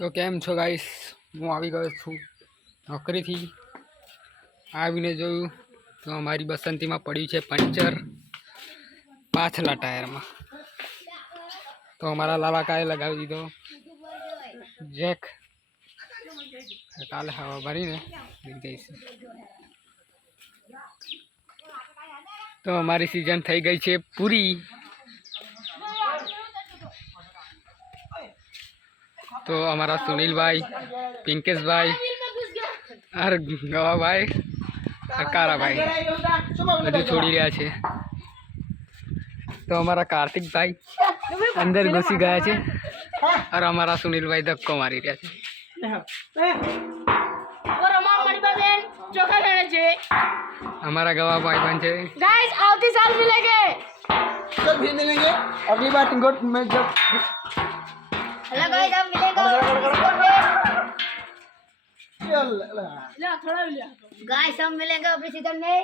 તો કેમ છો ગાઈસ, હું આવી ગયો છું નોકરીથી. આવીને જોયું તો અમારી બસંતીમાં પડ્યું છે પંચર પાછલા ટાયરમાં. તો અમારા લાલાકાએ લગાવી દીધો જેક. કાલે હવા ભરીને લઈ જઈશું. તો અમારી સિઝન થઈ ગઈ છે પૂરી. તો हमारा सुनील भाई, पिंकेश भाई और गवा भाई और कारा भाई બધું છોડી રહ્યા છે. તો हमारा कार्तिक भाई अंदर घुसी ગયા છે और हमारा सुनील भाई धक्को मारी રહ્યા છે. और हमारी बहन चोखा खाने છે. हमारा गवा भाई बन છે. गाइस આવતી साल मिलेंगे. कल भी मिलेंगे. अगली बार टिंगोट में जब हेलो गाइस हम मिलेंगे. ले थोड़ा ले. गाइस हम मिलेंगे अगली सीजन में.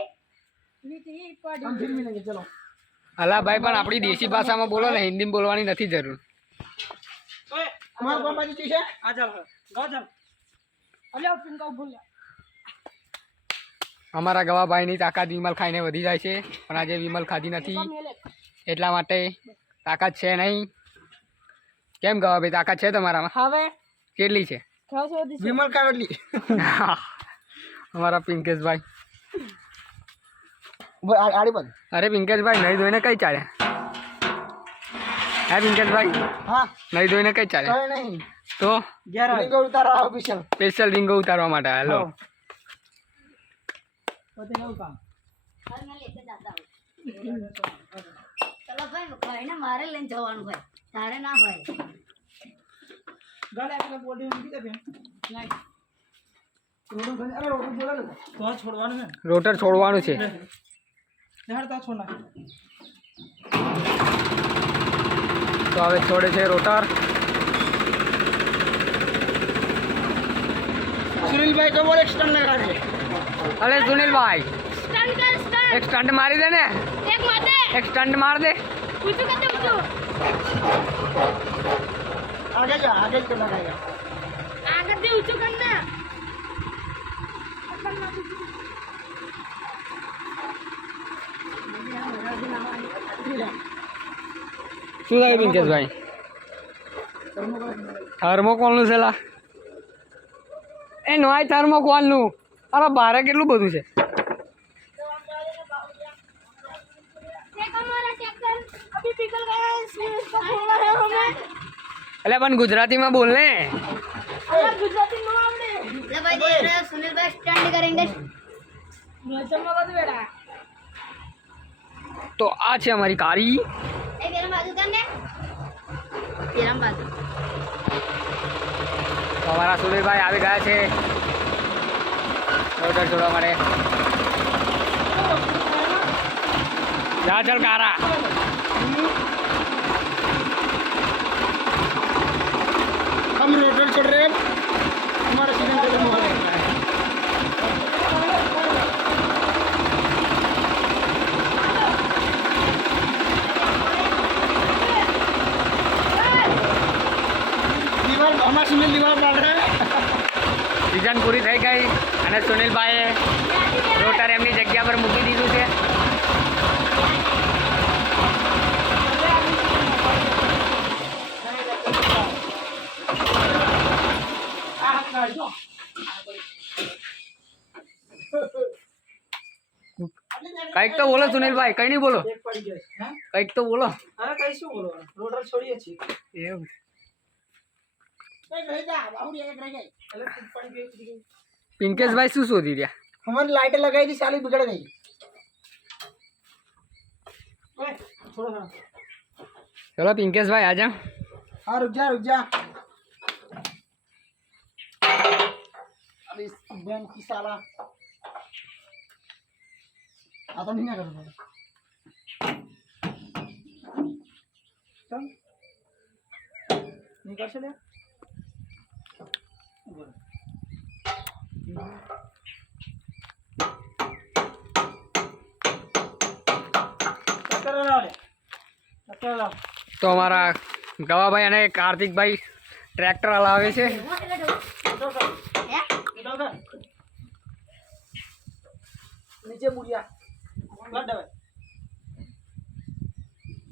हम फिर मिलेंगे. चलो અલા ભાઈ પણ આપણી દેશી ભાષામાં બોલો ને, હિન્દીમાં બોલવાની નથી જરૂર. हमारे पापा जी ठीक है. आ चल गाओ चल. अरे आप इनका बोल. અમારા ગવા ભાઈની તાકાત વિમલ ખાઈને વધી જાય છે, પણ આજે વિમલ ખાધી નથી એટલા માટે તાકાત છે નહીં. કેમ ગવા ભાઈ, તાકાત છે તમારામાં? હવે કેટલી છે? विमल का वडली. हमारा पिंकेश भाई. आड़ी बंद. अरे पिंकेश भाई नहीं धोने कई चाले है. पिंकेश भाई हाँ नहीं धोने कई चाले कहीं नहीं. तो 11 रिंग उतारा ऑफिशियल. स्पेशल रिंगो उतारवा માટે हेलो. पता नहीं काम. हाल मैं लेके जाता हूं. चलो भाई भाई ना मारे लेन जवान भाई तारे ना भाई गाले आपने बोल दी उनकी तब नहीं. रोड बंद. अरे रोड बोला ना तो छोड़वाना है. રોટર છોડવાનું છે. हटता छोड़ना. તો હવે છોડે છે રોટર. सुनील भाई को बोल एक्सटर्न लगा दे. अरे सुनील भाई स्टंट कर स्टंट एक स्टंट मारी दे ने. एक मार दे. एक स्टंट मार दे. ऊंचू करते ऊंचू. आगे जा. आगे क्यों लगाएगा. आगे दे ऊंचू करना. શું થાય પિંકેશ ભાઈ? થર્મોકોલનું છે લા. એ નોય થર્મોકોલનું. અરે બારે કેટલું બધું છે. एक हमारा ट्रैक्टर अभी पिघल गया है इसलिए इसको खोलना है हमें. એટલે પણ ગુજરાતીમાં બોલ ને. अगर गुजराती में आवड़े. ले भाई देख रहे हो सुनील भाई स्टंट करेंगे. चमका दो बेटा. તો આ છે અમારી કારી. ए तेरा बाजू करने. तेरा बाजू. તો અમારા સુરેશભાઈ આવી ગયા છે રોટર છોડવા માટે. જા ચાલ કારા. हम रोटर छोड़ रहे हैं. हमारा सीजन खत्म हो गया है. दीवार हमारा सुनील दीवार डाल रहे हैं. સિઝન પૂરી થઈ ગઈ અને સુનિલભાઈએ રોટર એમની જગ્યા પર મૂકી દીધું છે. કંઈક તો બોલો સુનિલભાઈ, કંઈ નહીં બોલો, एक पड़ गया है. કંઈક તો બોલો. अरे कैसे बोलो. रोटर छोड़िए छी. એવું एक रह जा. बाबू एक रह गई. अरे पड़ गई. પિંકેશભાઈ શું શોધી રહ્યા? हमारी लाइटें लगाई थी साली बिगड़ गई. ओए छोड़ो ना. ચલો પિંકેશભાઈ આ જાઓ. हाँ रुक जा रुक जा. अब इस बहन की साला आता नहीं ना कर. चल निकाल चले. तो हमारा गवाभाई અને કાર્તિકભાઈ ટ્રેક્ટર હલાવે છે. ઈટો કર. હે ઈટો કર. નીચે મુડિયા. લડ હવે.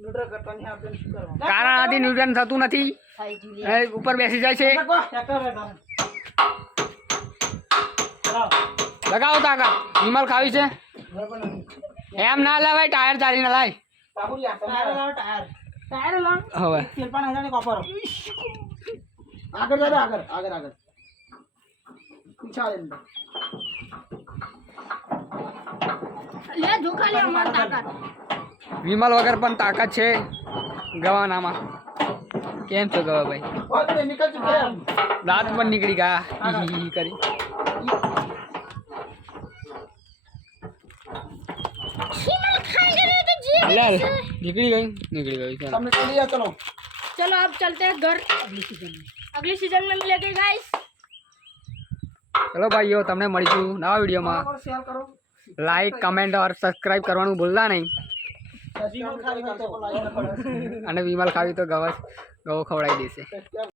ન્યુટ્રલ કરતા નહીં આપણે શું કરવાનું? કારણ આથી ન્યૂટન થતું નથી. હાય જુલિયા એ ઉપર બેસી જાય છે. ટ્રેક્ટર હે તારે. ચલાવ. લગાવો તાકાત. વિમલ ખાવી છે એમ ના લાવાય, ટાયર ચાલીને લાય. બાબુલિયા ટાયર લાવ ટાયર. ટાયર લાવ. હવે તેલ પણ હજારની કોપરો. આગળ જા આગળ આગળ આગળ. પીછા દે. લે ધોકા લે અમાર તાકાત વિમલ વગર પણ તાકાત છે ગવાનામાં. કેમ છો ગવાભાઈ? ઓય તે નીકળ ચુક્યા. દાંત પણ નીકળી ગયા હી હી કરી. લે નીકળી ગઈ ચાલો. તમને તો लिया चलो. चलो अब चलते हैं घर अगली सीजन में मिलेंगे गाइस ચલો ભાઈઓ, તમને મળીશું નવા વિડીયોમાં. और शेयर करो. લાઈક, કમેન્ટ और સબસ્ક્રાઇબ કરવાનું ભૂલતા નહીં. जीवन खाली करते हो लाइक करो. અને વિમલ ખાવી તો ગવો ખવડાવી દેશે.